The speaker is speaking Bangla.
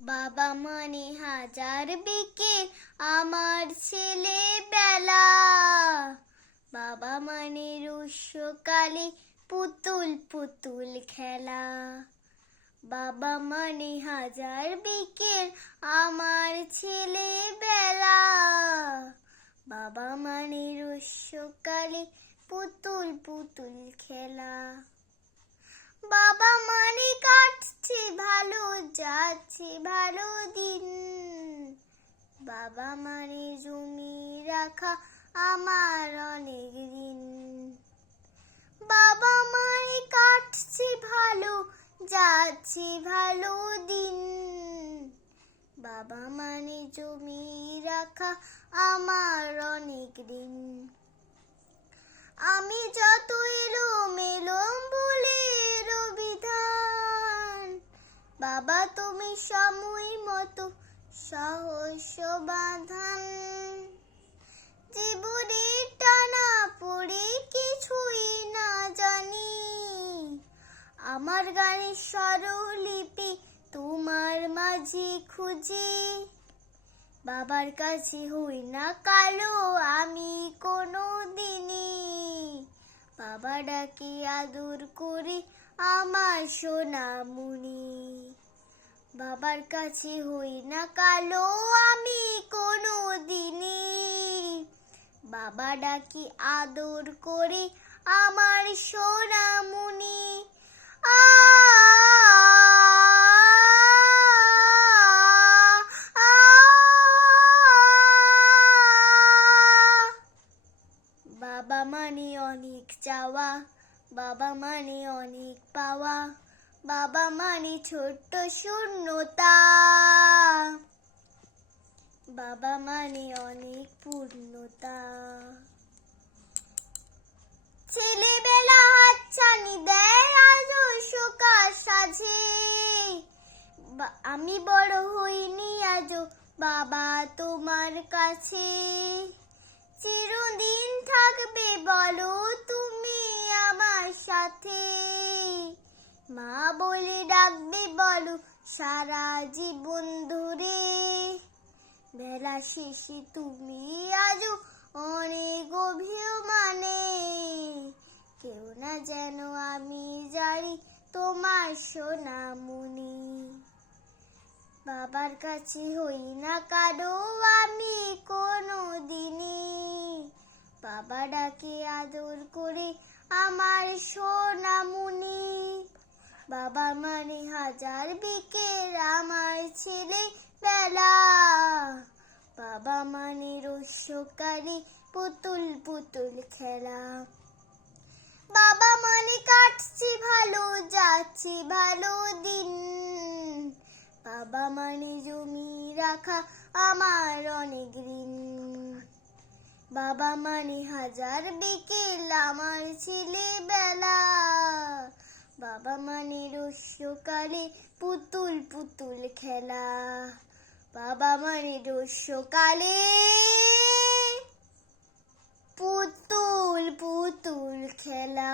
বাবা মানে হাজার বিকেল আমার ছেলেবেলা, বাবা মানে রুশকালে পুতুল পুতুল খেলা। বাবা মানে হাজার বিকেল আমার ছেলেবেলা, বাবা মানে রুশকালে পুতুল পুতুল খেলা। বাবা মানে কাটছে ভালো, যাচ্ছে ভালো দিন, বাবা মানে জমি রাখা আমার অনেক দিন। বাবা মানে কাটছে ভালো, যাচ্ছে ভালো দিন, বাবা মানে জমি রাখা আমার অনেক দিন। আমি যত এলোমেলো ভুলের বিধান, বাবা তুমি সময় মতো সহজ সমাধান। জীবনের টানা পড়ে কিছুই না জানি, আমার গানের স্বরলিপি তোমার মাঝে খুঁজি। বাবার কাছে হই না কালো আমি কোনো দিনই, বাবা ডাকে আদর করে আমার সোনামণি। বাবার কাছে হই না কালো আমি কোনো দিনই, বাবা ডাকে আদর করে আমার সোনামণি। বাবা মানে অনেক চাওয়া, বাবা মানে অনেক পাওয়া, বাবা মানে ছোট্ট শূন্যতা, বাবা মানে অনেক পূর্ণতা। ছেলেবেলা হাতছানি দেয় আজও সকাল সাজে, আমি বড় হইনি আজও বাবা তোমার কাছে। চিরদিন থাকবে বলো তুমি আমার সাথে, মা বলে ডাকবে বলো সারা জীবন ধরে। বেলা শেষে তুমি আজও অনেক অভিমানে, কেউ না যেন আমি জানি তোমার সোনামণি। বাবার কাছে হই না কারো আমি কোনো দিনই, বাবা ডাকে আদর করে আমার সোনামণি। বাবা মানে হাজার বিকেল আমার ছেলেবেলা, বাবা মানে রোজকালে পুতুল পুতুল খেলা। বাবা মানে কাটছি ভালো, যাচ্ছি ভালো দিন, বাবা মানে জমি রাখা আমার অনেক ঋণ। বাবা মানে হাজার বিকেল আমার ছেলেবেলা, বাবা মানে রোজকালে পুতুল পুতুল খেলা। বাবা মানে রোজকালে পুতুল পুতুল খেলা।